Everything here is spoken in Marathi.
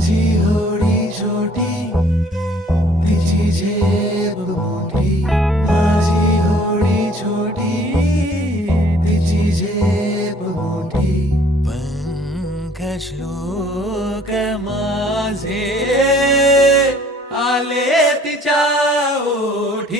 माझी होडी छोटी तिची झेप मोठी माझी होडी छोटी तिची झेप मोठी पंख श्लोक माझे आले तिच्या ओठी